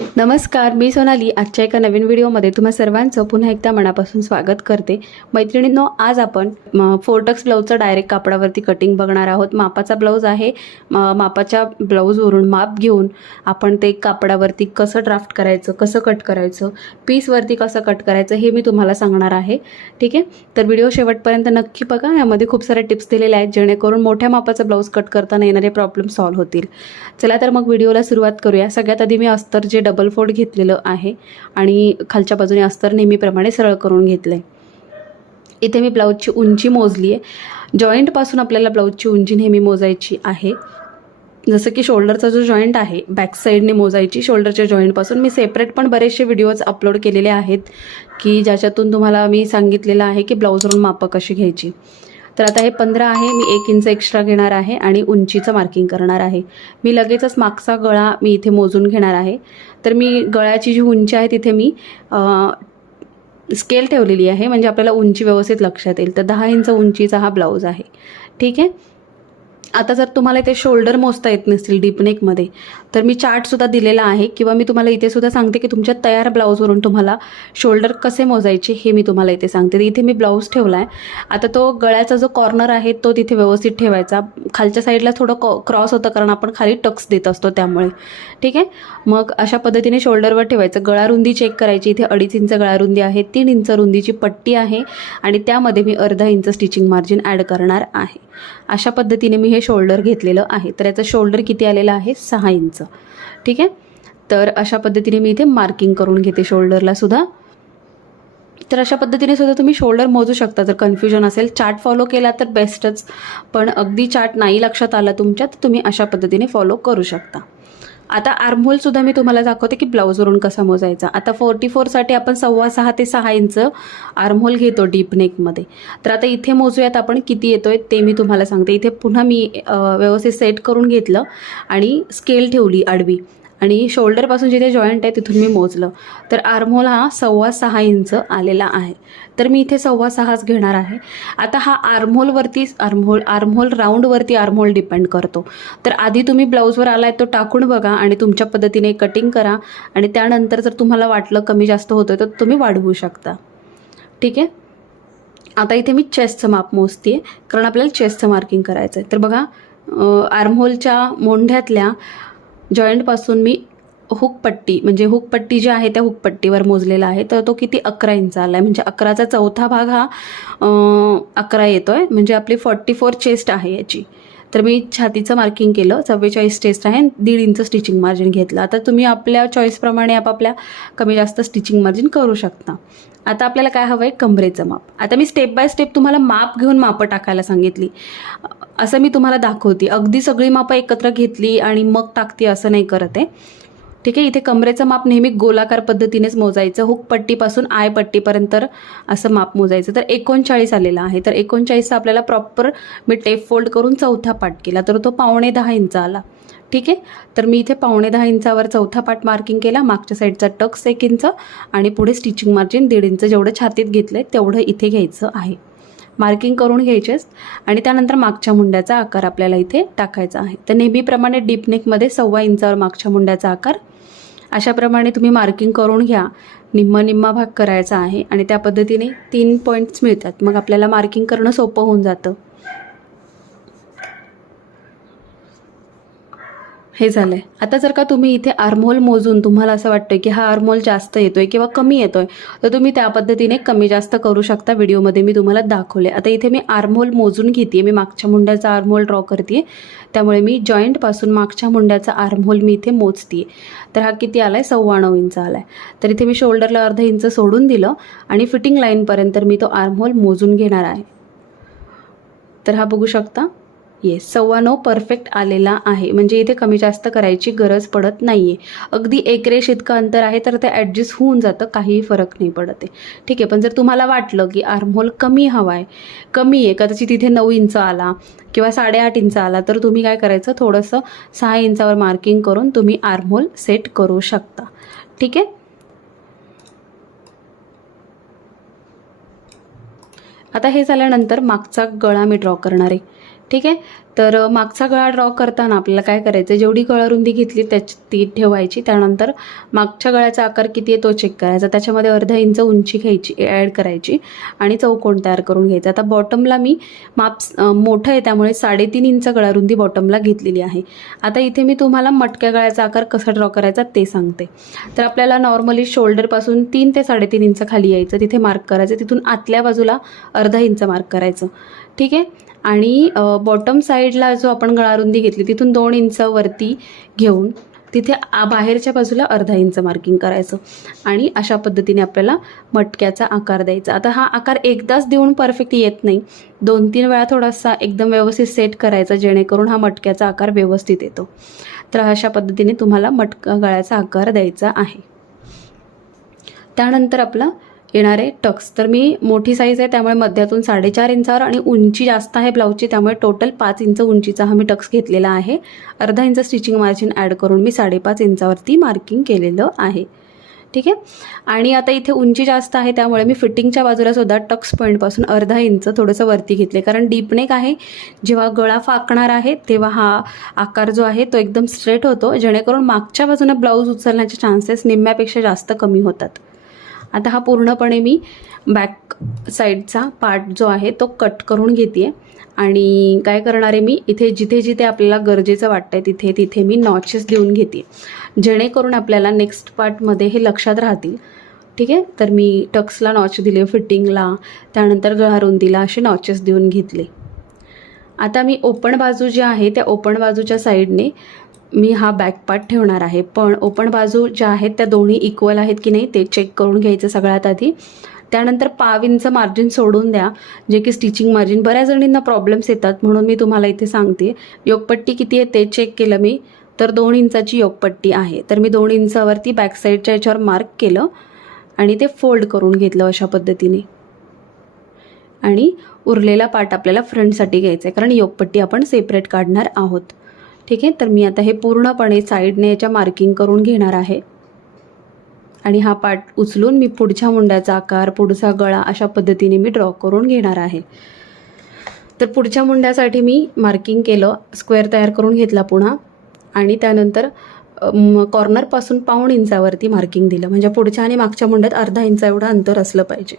नमस्कार मी सोनाली. आजच्या एका नवीन व्हिडिओमध्ये तुम्हा सर्वांचं पुन्हा एकदा मनापासून स्वागत करते. मैत्रिणींनो आज आपण फोर्टक्स ब्लाऊजचं डायरेक्ट कापडावरती कटिंग बघणार आहोत. मापाचा ब्लाऊज आहे. म, मापाच्या ब्लाऊजवरून माप घेऊन आपण ते कापडावरती कसं ड्राफ्ट करायचं कसं कट करायचं पीसवरती कसं कट करायचं हे मी तुम्हाला सांगणार आहे. ठीक आहे? तर व्हिडिओ शेवटपर्यंत नक्की बघा. यामध्ये खूप साऱ्या टिप्स दिलेल्या आहेत जेणेकरून मोठ्या मापाचा ब्लाऊज कट करताना येणारे प्रॉब्लेम सॉल्व्ह होतील. चला तर मग व्हिडिओला सुरुवात करूया. सगळ्यात आधी मी अस्तर जे डबल फोल्ड घेतलेलं आहे. आणि खालच्या बाजूने अस्तर नेहमीप्रमाणे सरळ करून घेतलं आहे इथे मी ब्लाऊजची उंची मोजली आहे जॉईंटपासून आपल्याला ब्लाऊजची उंची नेहमी मोजायची आहे. जसं की शोल्डरचा जो जॉईंट आहे बॅक साईडने मोजायची. शोल्डरच्या जॉईंटपासून मी सेपरेट पण बरेचसे व्हिडिओज अपलोड केलेले आहेत की ज्याच्यातून तुम्हाला मी सांगितलेलं आहे की ब्लाऊजवरून मापं कशी घ्यायची. तर आता हे पंधरा आहे मी एक इंच एक्स्ट्रा घेणार आहे आणि उंचीचं मार्किंग करणार आहे. मी लगेचच मागचा गळा मी इथे मोजून घेणार आहे. तर मी गळ्याची जी उंची आहे तिथे मी स्केल ठेवलेली आहे. म्हणजे आपल्याला उंची व्यवस्थित लक्षात येईल. तर दहा इंच उंचीचा हा ब्लाऊज आहे. ठीक आहे? आता जर तुम्हाला इथे शोल्डर मोजता येत नसतील डीपनेकमध्ये तर मी चार्टसुद्धा दिलेला आहे किंवा मी तुम्हाला इथे सुद्धा सांगते की तुमच्या तयार ब्लाऊजवरून तुम्हाला शोल्डर कसे मोजायचे हे मी तुम्हाला इथे सांगते. इथे मी ब्लाऊज ठेवला आहे आता तो गळ्याचा जो कॉर्नर आहे तो तिथे व्यवस्थित ठेवायचा. खालच्या साईडला थोडं कॉ क्रॉस होतं कारण आपण खाली टक्स देत असतो त्यामुळे. ठीक आहे? मग अशा पद्धतीने शोल्डरवर ठेवायचं. गळा रुंदी चेक करायची. इथे अडीच इंच गळा रुंदी आहे तीन इंच रुंदीची पट्टी आहे आणि त्यामध्ये मी अर्धा इंच स्टिचिंग मार्जिन ॲड करणार आहे. अशा पद्धतीने मी हे शोल्डर घेतलेलं आहे. तर याचं शोल्डर किती आलेलं आहे? सहा इंच. ठीक आहे? तर अशा पद्धतीने मी इथे मार्किंग करून घेते शोल्डरला सुद्धा. तर अशा पद्धतीने सुद्धा तुम्ही शोल्डर मोजू शकता. जर कन्फ्युजन असेल चार्ट फॉलो केला तर बेस्टच पण अगदी चार्ट नाही लक्षात आला तुमच्या तर तुम्ही अशा पद्धतीने फॉलो करू शकता. आता आर्महोलसुद्धा मी तुम्हाला दाखवते की ब्लाऊजवरून कसा मोजायचा. आता फोर्टी फोरसाठी आपण सव्वा सहा ते सहा इंच आर्महोल घेतो डीप नेकमध्ये तर आता इथे मोजूयात आपण किती येतो आहे ते मी तुम्हाला सांगते. इथे पुन्हा मी व्यवस्थित सेट करून घेतलं आणि स्केल ठेवली आडवी. आणि शोल्डरपासून जिथे जॉईंट आहे तिथून मी मोजलं. तर आर्मोल हा सव्वा सहा इंच आलेला आहे. तर मी इथे सव्वा सहाच घेणार आहे. आता हा आर्महोलवरती आर्महोल आर्महोल राऊंडवरती आर्महोल डिपेंड करतो. तर आधी तुम्ही ब्लाऊजवर आलाय तो टाकून बघा आणि तुमच्या पद्धतीने कटिंग करा. आणि त्यानंतर जर तुम्हाला वाटलं कमी जास्त होतं तर तुम्ही वाढवू शकता. ठीक आहे? आता इथे मी चेस्टचं माप मोजते आहे कारण आपल्याला चेस्टचं मार्किंग करायचं आहे तर बघा आर्महोलच्या मोंढ्यातल्या जॉईंटपासून मी हुकपट्टी म्हणजे हुकपट्टी जी आहे त्या हुकपट्टीवर मोजलेला आहे. तर तो किती अकरा इंच आला आहे म्हणजे अकराचा चौथा भाग हा अकरा येतो आहे म्हणजे आपली फॉर्टी फोर चेस्ट आहे याची. तर मी छातीचं मार्किंग केलं चव्वेचाळीस टेस्ट आहे दीड इंच स्टिचिंग मार्जिन घेतलं. आता तुम्ही आपल्या चॉईसप्रमाणे आपापल्या कमी जास्त स्टिचिंग मार्जिन करू शकता. आता आपल्याला काय हवं आहे कमरेचं माप. आता मी स्टेप बाय स्टेप तुम्हाला माप घेऊन मापं टाकायला सांगितली. असं मी तुम्हाला दाखवते. अगदी सगळी मापं एकत्र घेतली आणि मग टाकते असं नाही करत आहे. ठीक आहे इथे कमरेचं माप नेहमी गोलाकार पद्धतीनेच मोजायचं हुक पट्टीपासून आय पट्टीपर्यंत असं माप मोजायचं. तर एकोणचाळीस आलेलं आहे. तर एकोणचाळीसचा आपल्याला प्रॉपर मी टेप फोल्ड करून चौथा पाठ केला तर तो पावणे दहा इंच आला. ठीक आहे? तर मी इथे पावणे दहा इंचावर चौथा पाठ मार्किंग केला मागच्या साईडचा टक्स एक इंच आणि पुढे स्टिचिंग मार्जिन दीड इंच. जेवढं छातीत घेतलं आहे तेवढं इथे घ्यायचं आहे. मार्किंग करून घ्यायचेच आणि त्यानंतर मागच्या मुंड्याचा आकार आपल्याला इथे टाकायचा आहे. तर नेहमीप्रमाणे डीपनेकमध्ये सव्वा इंचावर मागच्या मुंड्याचा आकार अशाप्रमाणे तुम्ही मार्किंग करून घ्या. निम्मा निम्मा भाग करायचा आहे आणि त्या पद्धतीने तीन पॉईंट्स मिळतात. मग आपल्याला मार्किंग करणं सोपं होऊन जातं. हे झालं आहे आता जर का तुम्ही इथे आर्महोल मोजून तुम्हाला असं वाटतं की हा आर्महोल जास्त येतो आहे किंवा कमी येतो आहे तर तुम्ही त्या पद्धतीने कमी जास्त करू शकता व्हिडिओमध्ये. मी तुम्हाला दाखवले आता इथे मी आर्महोल मोजून घेते मी मागच्या मुंड्याचा आर्महोल ड्रॉ करते त्यामुळे मी जॉईंटपासून मागच्या मुंड्याचा आर्महोल मी इथे मोजते तर हा किती आला आहे सव्वा नऊ इंच आला आहे तर इथे मी शोल्डरला अर्धा इंच सोडून दिलं आणि फिटिंग लाईनपर्यंत मी तो आर्महोल मोजून घेणार आहे. तर हा बघू शकता. येस सव्वा नऊ परफेक्ट आलेला आहे. म्हणजे इथे कमी जास्त करायची गरज पडत नाही आहे अगदी एक रेष इतकं अंतर आहे तर ते ॲडजस्ट होऊन जातं काहीही फरक नाही पडत आहे. ठीक आहे पण जर तुम्हाला वाटलं की आर्महोल कमी हवा आहे कमी आहे कदाचित तिथे नऊ इंच आला किंवा साडेआठ इंच आला तर तुम्ही काय करायचं? थोडंसं सहा इंचावर मार्किंग करून तुम्ही आर्महोल सेट करू शकता. ठीक आहे? आता हे झाल्यानंतर मागचा गळा मी ड्रॉ करणार आहे. ठीक आहे? तर मागचा गळा ड्रॉ करताना आपल्याला काय करायचं जेवढी गळारुंदी घेतली त्याची ती ठेवायची. त्यानंतर मागच्या गळ्याचा आकार किती आहे तो चेक करायचा. त्याच्यामध्ये अर्धा इंच उंची घ्यायची ॲड करायची आणि चौकोन तयार करून घ्यायचा. आता बॉटमला मी माप मोठं आहे त्यामुळे साडेतीन इंच गळारुंदी बॉटमला घेतलेली आहे. आता इथे मी तुम्हाला मटक्या गळ्याचा आकार कसा ड्रॉ करायचा ते सांगते. तर आपल्याला नॉर्मली शोल्डरपासून तीन ते साडेतीन इंच खाली यायचं. तिथे मार्क करायचं. तिथून आतल्या बाजूला अर्धा इंच मार्क करायचं. ठीक आहे? आणि बॉटम साईडला जो आपण गळारुंदी घेतली तिथून दोन इंच वरती घेऊन तिथे आ- बाहेरच्या बाजूला अर्धा इंच मार्किंग करायचं. आणि अशा पद्धतीने आपल्याला मटक्याचा आकार द्यायचा. आता हा आकार एकदाच देऊन परफेक्ट येत नाही. दोन तीन वेळा थोडासा एकदम व्यवस्थित सेट करायचा जेणेकरून हा मटक्याचा आकार व्यवस्थित येतो. तर अशा पद्धतीने तुम्हाला मटका गळ्याचा आकार द्यायचा आहे. त्यानंतर आपला येणार आहे. टक्स तर मी मोठी साईज आहे त्यामुळे मध्यातून साडेचार इंचावर आणि उंची जास्त आहे ब्लाऊजची त्यामुळे टोटल पाच इंच उंचीचा हा मी टक्स घेतलेला आहे. अर्धा इंच स्टिचिंग मार्जिन ॲड करून मी साडेपाच इंचावरती मार्किंग केलेलं आहे. ठीक आहे? आणि आता इथे उंची जास्त आहे त्यामुळे मी फिटिंगच्या बाजूला सुद्धा टक्स पॉईंटपासून अर्धा इंच थोडंसं वरती घेतले कारण डीपनेक आहे. जेव्हा गळा फाकणार आहे तेव्हा हा आकार जो आहे तो एकदम स्ट्रेट होतो. जेणेकरून मागच्या बाजूने ब्लाऊज उचलण्याचे चान्सेस निम्म्यापेक्षा जास्त कमी होतात. आता हा पूर्णपणे मी बॅक साईडचा पार्ट जो आहे तो कट करून घेते आणि काय करणार आहे मी इथे जिथे जिथे आपल्याला गरजेचं वाटतंय तिथे तिथे मी नॉचेस देऊन घेते जेणेकरून आपल्याला नेक्स्ट पार्टमध्ये हे लक्षात राहतील. ठीक आहे? तर मी टक्सला नॉच दिले फिटिंगला त्यानंतर गळारुंदीला असे नॉचेस देऊन घेतले. आता मी ओपन बाजू जी आहे त्या ओपन बाजूच्या साईडने मी हा बॅक पार्ट ठेवणार आहे. पण ओपन बाजू ज्या आहेत त्या दोन्ही इक्वल आहेत की नाही ते चेक करून घ्यायचं सगळ्यात आधी. त्यानंतर पाव इंच मार्जिन सोडून द्या जे की स्टिचिंग मार्जिन बऱ्याच जणींना प्रॉब्लेम्स येतात म्हणून मी तुम्हाला इथे सांगते. योगपट्टी किती आहे ते चेक केलं मी. तर दोन इंचाची योगपट्टी आहे. तर मी दोन इंचावरती बॅकसाईडच्या याच्यावर मार्क केलं आणि ते फोल्ड करून घेतलं अशा पद्धतीने. आणि उरलेला पार्ट आपल्याला फ्रंटसाठी घ्यायचा आहे. कारण योगपट्टी आपण सेपरेट काढणार आहोत. ठीक आहे? तर मी आता हे पूर्णपणे साईडने याच्या मार्किंग करून घेणार आहे. आणि हा पार्ट उचलून मी पुढच्या मुंड्याचा आकार पुढचा गळा अशा पद्धतीने मी ड्रॉ करून घेणार आहे. तर पुढच्या मुंड्यासाठी मी मार्किंग केलं स्क्वेअर तयार करून घेतला पुन्हा. आणि त्यानंतर कॉर्नरपासून पाऊण इंचावरती मार्किंग दिलं. म्हणजे पुढच्या आणि मागच्या मुंड्यात अर्धा इंचा एवढं अंतर असलं पाहिजे.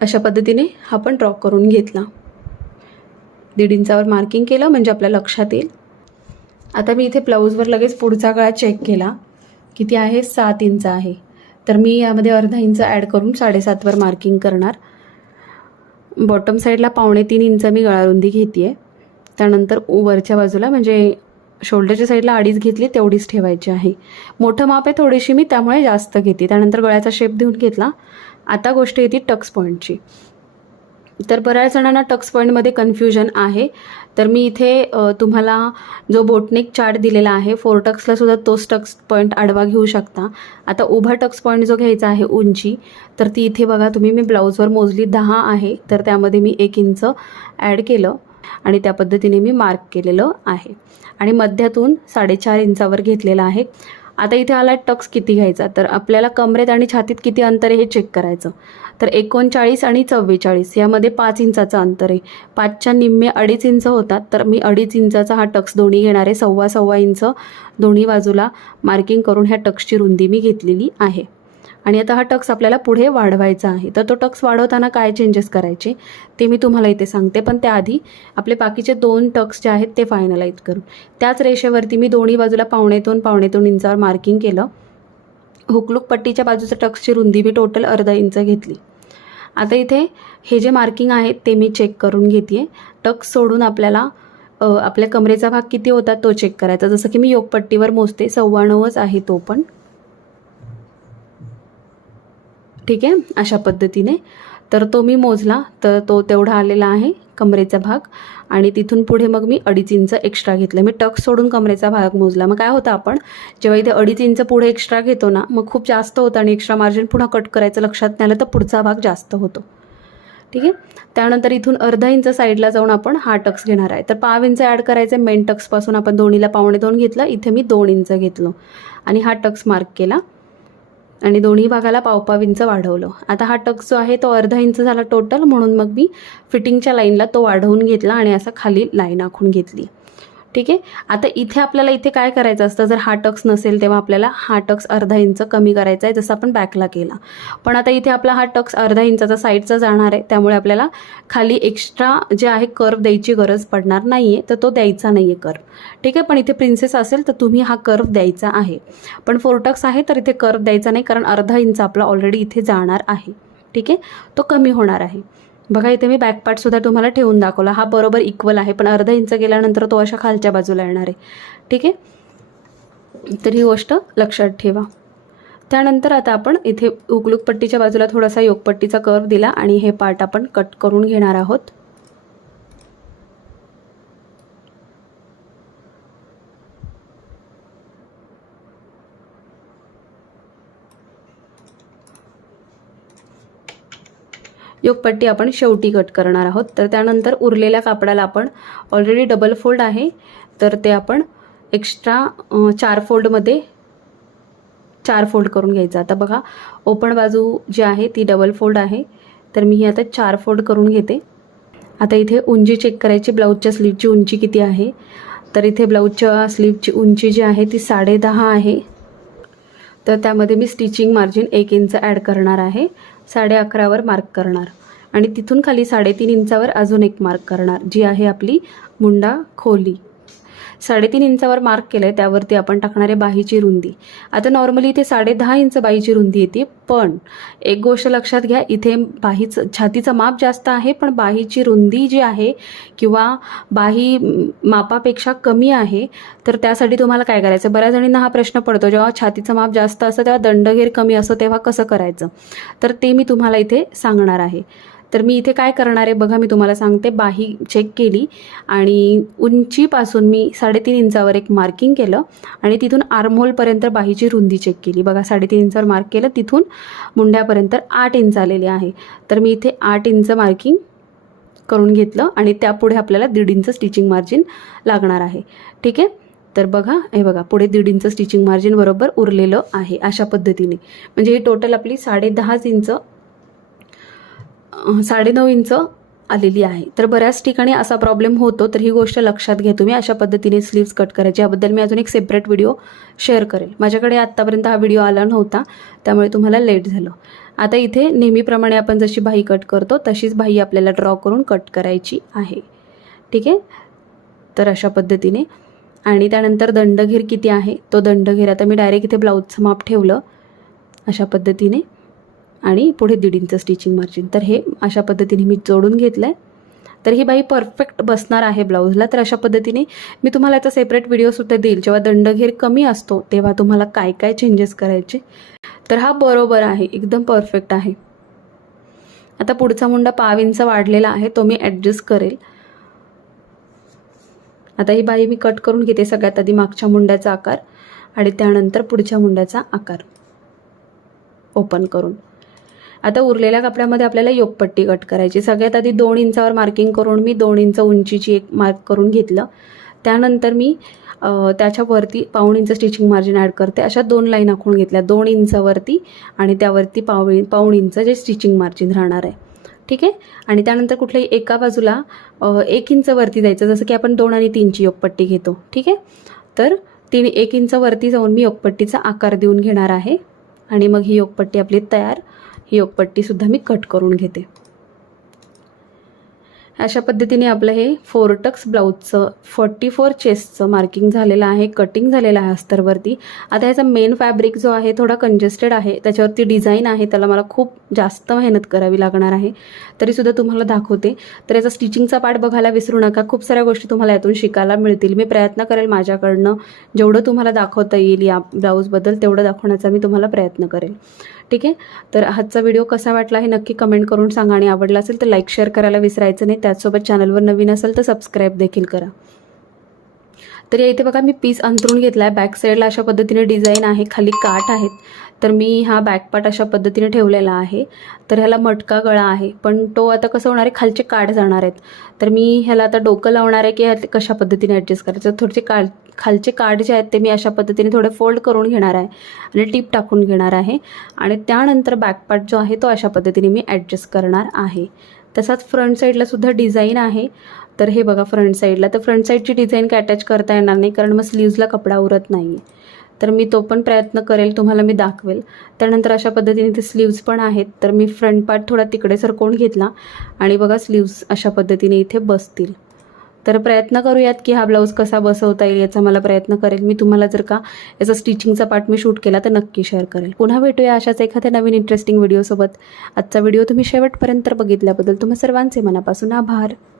अशा पद्धतीने हा पण ड्रॉ करून घेतला. दीड इंचावर मार्किंग केलं म्हणजे आपल्या लक्षात येईल. आता मी इथे ब्लाऊजवर लगेच पुढचा गळा चेक केला किती आहे सात इंच आहे. तर मी यामध्ये अर्धा इंच ॲड करून साडेसातवर मार्किंग करणार. बॉटम साईडला पावणे तीन इंच मी गळारुंदी घेते आहे त्यानंतर वरच्या बाजूला म्हणजे शोल्डरच्या साईडला अडीच घेतली तेवढीच ठेवायची आहे. मोठं माप आहे थोडीशी मी त्यामुळे जास्त घेते. त्यानंतर गळ्याचा शेप देऊन घेतला. आता गोष्ट येते टक्स पॉईंटची तर बऱ्याच जणांना टक्स पॉईंटमध्ये कन्फ्युजन आहे. तर मी इथे तुम्हाला जो बोटनेक चार्ट दिलेला आहे फोर टक्सला सुद्धा तोच टक्स पॉईंट आडवा घेऊ शकता. आता उभा टक्स पॉईंट जो घ्यायचा आहे उंची तर ती इथे बघा तुम्ही मी ब्लाऊजवर मोजली दहा आहे तर त्यामध्ये मी एक इंच ॲड केलं आणि त्या पद्धतीने मी मार्क केलेलं आहे. आणि मध्यातून साडेचार इंचावर घेतलेलं आहे. आता इथे आला टक्स किती घ्यायचा? तर आपल्याला कमरेत आणि छातीत किती अंतर आहे हे चेक करायचं. तर एकोणचाळीस आणि चव्वेचाळीस यामध्ये पाच इंचाचं अंतर आहे. पाचच्या निम्मे अडीच इंच होतात तर मी अडीच इंचाचा हा टक्स दोन्ही घेणार आहे. सव्वा सव्वा इंच दोन्ही बाजूला मार्किंग करून ह्या टक्सची रुंदी मी घेतलेली आहे. आणि आता हा टक्स आपल्याला पुढे वाढवायचा आहे. तर तो टक्स वाढवताना काय चेंजेस करायचे ते मी तुम्हाला इथे सांगते. पण त्याआधी आपले बाकीचे दोन टक्स जे आहेत ते फायनलाईज करू. त्याच रेषेवरती मी दोन्ही बाजूला पावणे दोन पावणे दोन इंचावर मार्किंग केलं. हुकलूक पट्टीच्या बाजूचं टक्सची रुंदी मी टोटल अर्धा इंच घेतली. आता इथे हे जे मार्किंग आहे ते मी चेक करून घेते टक्स सोडून आपल्याला आपल्या कमरेचा भाग किती होता तो चेक करायचा. जसं की मी योगपट्टीवर मोजते सव्वाण्णवच आहे तो पण. ठीक आहे? अशा पद्धतीने. तर तो मी मोजला. तर तो तेवढा आलेला आहे कमरेचा भाग. आणि तिथून पुढे मग मी अडीच इंच एक्स्ट्रा घेतलं. मी टक्स सोडून कमरेचा भाग मोजला. मग काय होतं आपण? जेव्हा इथे अडीच इंच पुढे एक्स्ट्रा घेतो ना मग खूप जास्त होतं आणि एक्स्ट्रा मार्जिन पुन्हा कट करायचं लक्षात नाही आलं तर पुढचा भाग जास्त होतो. ठीक आहे? त्यानंतर इथून अर्धा इंच साईडला जाऊन आपण हा टक्स घेणार आहे. तर पाव इंच ॲड करायचं मेन टक्सपासून आपण दोन्हीला पावणे दोन घेतलं. इथे मी दोन इंच घेतलं. आणि हा टक्स मार्क केला. आणि दोन्ही भागाला पावपाव इंच वाढवलं. आता हा टक्स जो आहे तो अर्धा इंच झाला टोटल म्हणून मग मी फिटिंगच्या लाईनला तो वाढवून घेतला आणि असा खाली लाईन आखून घेतली. ठीक आहे? आता इथे आपल्याला इथे काय करायचं असतं? जर हा टक्स नसेल तेव्हा आपल्याला हा टक्स अर्धा इंच कमी करायचा आहे जसं आपण बॅकला केला. पण आता इथे आपला हा टक्स अर्धा इंचाचा साईडचा जाणार आहे त्यामुळे आपल्याला खाली एक्स्ट्रा जे आहे कर्व द्यायची गरज पडणार नाही आहे तर तो द्यायचा नाही आहे कर्व ठीक आहे? पण इथे प्रिन्सेस असेल तर तुम्ही हा कर्व द्यायचा आहे. पण फोर टक्स आहे तर इथे कर्व द्यायचा नाही कारण अर्धा इंच आपला ऑलरेडी इथे जाणार आहे. ठीक आहे? तो कमी होणार आहे. बघा इथे मी बॅक पार्टसुद्धा तुम्हाला ठेवून दाखवला. हा बरोबर इक्वल आहे पण अर्धा इंच गेल्यानंतर तो अशा खालच्या बाजूला येणार आहे. ठीक आहे? तर ही गोष्ट लक्षात ठेवा. त्यानंतर आता आपण इथे उकलूक पट्टीच्या बाजूला थोडासा योगपट्टीचा कर्व दिला आणि हे पार्ट आपण कट करून घेणार आहोत. योगपट्टी आपण शेवटी कट करणार आहोत. तर त्यानंतर उरलेल्या कापडाला आपण ऑलरेडी डबल फोल्ड आहे. तर ते आपण एक्स्ट्रा चार फोल्डमध्ये चार फोल्ड करून घ्यायचं. आता बघा ओपन बाजू जी आहे ती डबल फोल्ड आहे. तर मी ही आता चार फोल्ड करून घेते. आता इथे उंची चेक करायची. ब्लाऊजच्या स्लीवची उंची किती आहे? तर इथे ब्लाऊजच्या स्लीवची उंची जी आहे ती साडेदहा आहे. तर त्यामध्ये मी स्टिचिंग मार्जिन एक इंच ॲड करणार आहे. साडे अकरावर मार्क करणार. आणि तिथून खाली साडेतीन इंचावर अजून एक मार्क करणार जी आहे आपली मुंडा खोली. साडेतीन इंचावर मार्क केलं आहे त्यावरती आपण टाकणार आहे बाहीची रुंदी. आता नॉर्मली इथे साडे दहा इंच बाहीची रुंदी येते पण एक गोष्ट लक्षात घ्या इथे बाहीचं छातीचं माप जास्त आहे पण बाहीची रुंदी जी आहे किंवा बाही मापापेक्षा कमी आहे तर त्यासाठी तुम्हाला काय करायचं? बऱ्याच जणींना हा प्रश्न पडतो जेव्हा छातीचं माप जास्त असतं तेव्हा दंडघेर कमी असतं तेव्हा कसं करायचं? तर ते मी तुम्हाला इथे सांगणार आहे. तर मी इथे काय करणार आहे? बघा मी तुम्हाला सांगते. बाही चेक केली आणि उंचीपासून मी साडेतीन इंचावर एक मार्किंग केलं आणि तिथून आर्महोलपर्यंत बाहीची रुंदी चेक केली. बघा साडेतीन इंचावर मार्क केलं. तिथून मुंड्यापर्यंत आठ इंच आलेले आहे. तर मी इथे आठ इंच मार्किंग करून घेतलं आणि त्यापुढे आपल्याला दीड इंच स्टिचिंग मार्जिन लागणार आहे. ठीक आहे? तर बघा हे बघा पुढे दीड इंच स्टिचिंग मार्जिन बरोबर उरलेलं आहे अशा पद्धतीने. म्हणजे ही टोटल आपली साडे दहाच इंच साडेनऊ इंच आलेली आहे. तर बऱ्याच ठिकाणी असा प्रॉब्लेम होतो तर ही गोष्ट लक्षात घ्या तुम्ही. अशा पद्धतीने स्लीव्स कट करायची. याबद्दल मी अजून एक सेपरेट व्हिडिओ शेअर करेल. माझ्याकडे आत्तापर्यंत हा व्हिडिओ आला नव्हता त्यामुळे तुम्हाला लेट झालं. आता इथे नेहमीप्रमाणे आपण जशी बाही कट करतो तशीच बाही आपल्याला ड्रॉ करून कट करायची आहे. ठीक आहे? तर अशा पद्धतीने. आणि त्यानंतर दंडघेर किती आहे? तो दंडघेर आता मी डायरेक्ट इथे ब्लाऊजचं माप ठेवलं. अशा पद्धतीने. आणि पुढे दीड इंच स्टिचिंग मार्जिन तर हे अशा पद्धतीने मी जोडून घेतलं आहे तर ही बाई परफेक्ट बसणार आहे ब्लाऊजला तर अशा पद्धतीने मी तुम्हाला याचा सेपरेट व्हिडिओसुद्धा देईल. जेव्हा दंडघेर कमी असतो तेव्हा तुम्हाला काय काय चेंजेस करायचे. तर हा बरोबर आहे. एकदम परफेक्ट आहे. आता पुढचा मुंडा पाव इंच वाढलेला आहे. तो मी ॲडजस्ट करेल. आता ही बाई मी कट करून घेते सगळ्यात आधी मागच्या मुंड्याचा आकार आणि त्यानंतर पुढच्या मुंड्याचा आकार. ओपन करून. आता उरलेल्या कपड्यामध्ये आपल्याला योगपट्टी कट करायची. सगळ्यात आधी दोन इंचावर मार्किंग करून मी दोन इंच उंचीची एक मार्क करून घेतलं. त्यानंतर मी त्याच्यावरती पाऊण इंच स्टिचिंग मार्जिन ॲड करते. अशा दोन लाईन आखून घेतल्या. दोन इंचावरती आणि त्यावरती पाव पाऊण इंच जे स्टिचिंग मार्जिन राहणार आहे. ठीक आहे? आणि त्यानंतर कुठल्याही एका बाजूला एक इंचवरती जायचं. जसं की आपण दोन आणि तीनची योगपट्टी घेतो. ठीक आहे? तर तीन एक इंचवरती जाऊन मी योगपट्टीचा आकार देऊन घेणार आहे. आणि मग ही योगपट्टी आपली तयार ही योगपट्टीसुद्धा मी कट करून घेते. अशा पद्धतीने आपलं हे फोरटक्स ब्लाऊजचं फोर्टी फोर चेस्टचं मार्किंग झालेलं आहे कटिंग झालेलं आहे अस्तरवरती. आता ह्याचा मेन फॅब्रिक जो आहे थोडा कंजेस्टेड आहे त्याच्यावरती डिझाईन आहे त्याला मला खूप जास्त मेहनत करावी लागणार आहे. तरीसुद्धा तुम्हाला दाखवते. तर याचा स्टिचिंगचा पार्ट बघायला विसरू नका. खूप साऱ्या गोष्टी तुम्हाला यातून शिकायला मिळतील. मी प्रयत्न करेल माझ्याकडनं. जेवढं तुम्हाला दाखवता येईल या ब्लाऊजबद्दल तेवढं दाखवण्याचा मी तुम्हाला प्रयत्न करेल. ठीक आहे? तर आजचा व्हिडिओ कसा वाटला हे नक्की कमेंट करून सांगा आणि आवडला असेल तर लाईक शेअर करायला विसरायचं नाही. त्याचसोबत चॅनलवर नवीन असेल तर सबस्क्राईब देखील करा. तर या इथे बघा मी पीस अंतरून घेतला आहे बॅक साईडला अशा पद्धतीने डिझाईन आहे. खाली काठ आहेत. तर मी हा बॅकपार्ट अशा पद्धतीने ठेवलेला आहे. तर ह्याला मटका गळा आहे. पण तो आता कसं होणार आहे खालचे काठ जाणार आहेत. तर मी ह्याला आता डोकं लावणार आहे की कशा पद्धतीने ॲडजस्ट करायचं. थोडेसे काळ खालचे काठ जे आहेत ते मी अशा पद्धतीने थोडे फोल्ड करून घेणार आहे आणि टीप टाकून घेणार आहे. आणि त्यानंतर बॅकपार्ट जो आहे तो अशा पद्धतीने मी ॲडजस्ट करणार आहे. तसाच फ्रंट साईडला सुद्धा डिझाईन आहे. तर हे बघा फ्रंट साईडला तर फ्रंट साईडची डिझाईन काय अटॅच करता येणार नाही कारण मग स्लीव्जला कपडा उरत नाही आहे तर मी तो पण प्रयत्न करेल तुम्हाला मी दाखवेल. त्यानंतर अशा पद्धतीने ते स्लीव्ज पण आहेत. तर मी फ्रंट पार्ट थोडा तिकडे सरकवून घेतला आणि बघा स्लीव्ज अशा पद्धतीने इथे बसतील. तर प्रयत्न करूयात की हा ब्लाऊज कसा बसवता येईल याचा मला प्रयत्न करेल. मी तुम्हाला जर का याचा स्टिचिंगचा पार्ट मी शूट केला तर नक्की शेअर करेल. पुन्हा भेटूया अशाच एखाद्या नवीन इंटरेस्टिंग व्हिडिओसोबत आजचा व्हिडिओ तुम्ही शेवटपर्यंत बघितल्याबद्दल तुम्हा सर्वांचे मनापासून आभार.